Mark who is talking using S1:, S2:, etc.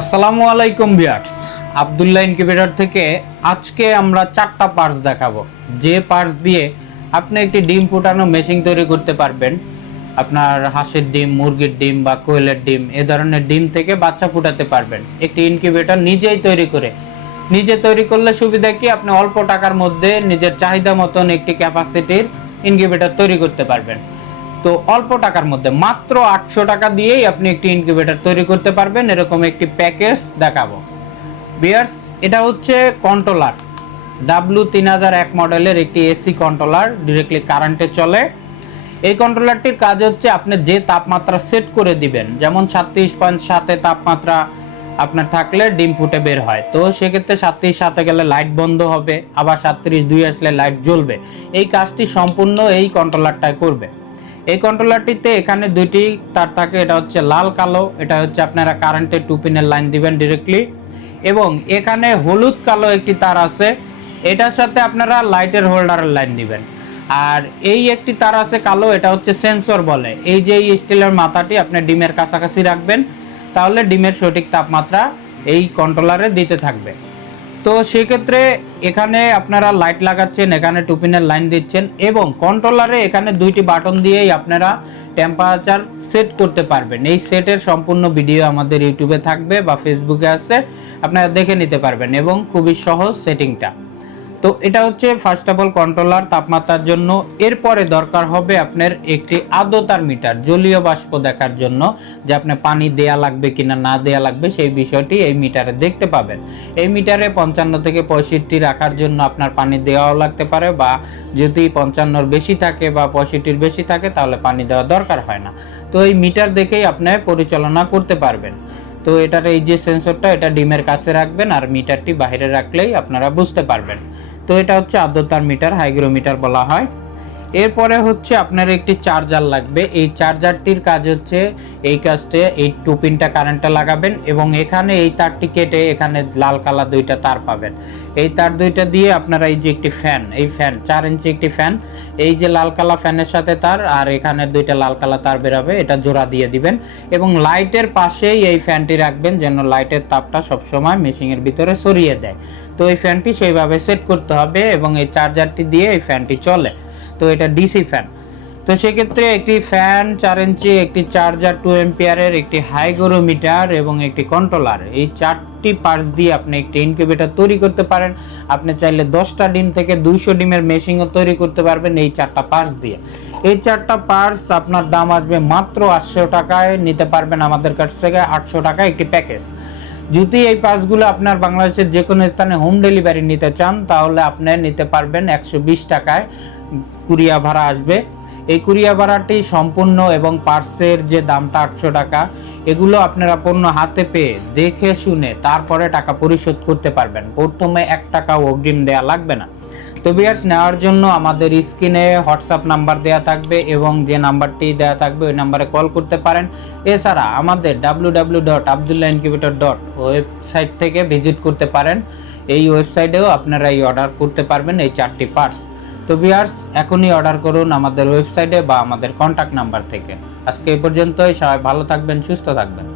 S1: আসসালামু আলাইকুম বিয়ার্স আবদুল্লাহ ইনকিউবেটর থেকে আজকে আমরা চারটা পার্টস দেখাবো। যে পার্টস দিয়ে আপনি একটি ডিম ফুটানো মেশিন তৈরি করতে পারবেন, আপনার হাঁসের ডিম, মুরগির ডিম বা কোয়েলের ডিম, এ ধরনের ডিম থেকে বাচ্চা ফুটাতে পারবেন। একটি ইনকিউবেটর নিজেই তৈরি করে। নিজে তৈরি করলে সুবিধা কি? আপনি অল্প টাকার মধ্যে নিজের চাহিদা মতন একটি ক্যাপাসিটির ইনকিউবেটর তৈরি করতে পারবেন। তো অল্প টাকার মধ্যে, মাত্র আটশো টাকা দিয়েই আপনি একটি ইনকিউবেটর তৈরি করতে পারবেন, এরকম একটি প্যাকেজ দেখাবো। বিয়ার্স এটা হচ্ছে কন্ট্রোলার ডাব্লু তিন হাজার এক মডেলের একটি এসি কন্ট্রোলার ডিরেক্টলি কারেন্টে চলে। এই কন্ট্রোলারটির কাজ হচ্ছে আপনি যে তাপমাত্রা সেট করে দিবেন, যেমন সাতত্রিশ পয়েন্ট সাতে তাপমাত্রা আপনার থাকলে ডিম ফুটে বের হয়। তো সেক্ষেত্রে সাতত্রিশ সাতে গেলে লাইট বন্ধ হবে, আবার সাতত্রিশ দুই আসলে লাইট জ্বলবে। এই কাজটি সম্পূর্ণ এই কন্ট্রোলারটাই করবে। এই কন্ট্রোলারটিতে এখানে দুইটি, তার থাকে এটা হচ্ছে লাল, কালো, এটা হচ্ছে আপনারা কারেন্টের টু পিনের লাইন দিবেন ডিরেক্টলি এবং এখানে হলুদ, কালো একটি তার আছে, এটার সাথে আপনারা লাইটের হোল্ডারের লাইন দিবেন। আর এই একটি তার আছে কালো, এটা হচ্ছে সেন্সর বলে। এই যে এই স্টিলের মাথাটি আপনি ডিমের কাছাকাছি রাখবেন, তাহলে ডিমের সঠিক তাপমাত্রা এই কন্ট্রোলারে দিতে থাকবে। তো সেক্ষেত্রে এখানে আপনারা লাইট লাগাচ্ছেন, এখানে টুপিনের লাইন দিচ্ছেন এবং কন্ট্রোলারে এখানে দুইটি বাটন দিয়েই আপনারা টেম্পারেচার সেট করতে পারবেন। এই সেটের সম্পূর্ণ ভিডিও আমাদের ইউটিউবে থাকবে বা ফেসবুকে আছে, আপনারা দেখে নিতে পারবেন এবং খুবই সহজ সেটিংটা তো এটা হচ্ছে ফার্স্ট অফ অল কন্ট্রোলার তাপমাত্রার জন্য। এরপরে দরকার হবে আপনার একটি আর্দ্রতার মিটার জলীয় বাষ্প দেখার জন্য, যে আপনি পানি দেয়া লাগবে কিনা, না দেয়া লাগবে, সেই বিষয়টি এই মিটারে দেখতে পাবেন। এই মিটারে পঞ্চান্ন থেকে পঁয়ষট্টি রাখার জন্য আপনার পানি দেওয়াও লাগতে পারে, বা যদি পঞ্চান্নর বেশি থাকে বা পঁয়ষট্টির বেশি থাকে, তাহলে পানি দেওয়া দরকার হয় না। তো এই মিটার দেখেই আপনি পরিচালনা করতে পারবেন। তো এটার এই যে সেন্সরটা এটা ডিমের কাছে রাখবেন, আর মিটারটি বাইরে রাখলেই আপনারা বুঝতে পারবেন। তো এটা হচ্ছে আর্দ্রতার মিটার হাইগ্রোমিটার বলা হয়। এরপরে হচ্ছে আপনার একটি চার্জার লাগবে। এই চার্জারটির কাজ হচ্ছে এই কাজটে, এই টু পিনটা কারেন্টটা লাগাবেন এবং এখানে এই তারটি কেটে এখানে লাল কালা দুইটা তার পাবেন। এই তার দুইটা দিয়ে আপনারা এই যে একটি ফ্যান এই ফ্যান চার ইঞ্চি একটি ফ্যান এই যে লাল কালা ফ্যানের সাথে তার আর এখানে দুইটা লাল কালা তার বেরাবে, এটা জোড়া দিয়ে দিবেন এবং লাইটের পাশেই এই ফ্যানটি রাখবেন যেন লাইটের তাপটা সবসময় মেশিনের ভিতরে সরিয়ে দেয়। তো এই ফ্যানটি সেইভাবে সেট করতে হবে এবং এই চার্জারটি দিয়ে এই ফ্যানটি চলে। তো এটা ডিসি ফ্যান। তো সেক্ষেত্রে একটি ফ্যান চার ইঞ্চি, একটি চার্জার টু এম্পিয়ারের একটি হাইগ্রোমিটার এবং একটি কন্ট্রোলার এই চারটি পার্টস দিয়ে আপনি একটি ইনকিউবেটর তৈরি করতে পারেন। আপনি চাইলে দশটা ডিম থেকে দুইশো ডিমের মেশিনও তৈরি করতে পারবেন এই চারটা পার্টস দিয়ে। এই চারটা পার্টস আপনার দাম আসবে মাত্র আটশো টাকায়, নিতে পারবেন আমাদের কাছ থেকে আটশো টাকা একটি প্যাকেজ যদি এই পার্টসগুলো আপনার বাংলাদেশের যে কোনো স্থানে হোম ডেলিভারি নিতে চান, তাহলে আপনি নিতে পারবেন একশো বিশ টাকায় কুরিয়া ভাড়া আসবে। এই কুরিয়া ভাড়াটি সম্পূর্ণ এবং পার্সের যে দামটা আটশো টাকা, এগুলো আপনারা পণ্য হাতে পেয়ে দেখে শুনে তারপরে টাকা পরিশোধ করতে পারবেন। প্রথমে এক টাকা অগ্রিম দেয়া লাগবে না। তো বিয়ার্স নেওয়ার জন্য আমাদের স্ক্রিনে হোয়াটসঅ্যাপ নাম্বার দেয়া থাকবে এবং যে নাম্বারটি দেয়া থাকবে ওই নাম্বারে কল করতে পারেন। এছাড়া আমাদের W W dot Abdullah incubator dot website থেকে ভিজিট করতে পারেন। এই ওয়েবসাইটেও আপনারা এই অর্ডার করতে পারবেন এই চারটি পার্টস তো বিয়ার্স এখনই অর্ডার করুন আমাদের ওয়েবসাইটে বা আমাদের কন্ট্যাক্ট নাম্বার থেকে। আজকে এই পর্যন্তই, সবাই ভালো থাকবেন, সুস্থ থাকবেন।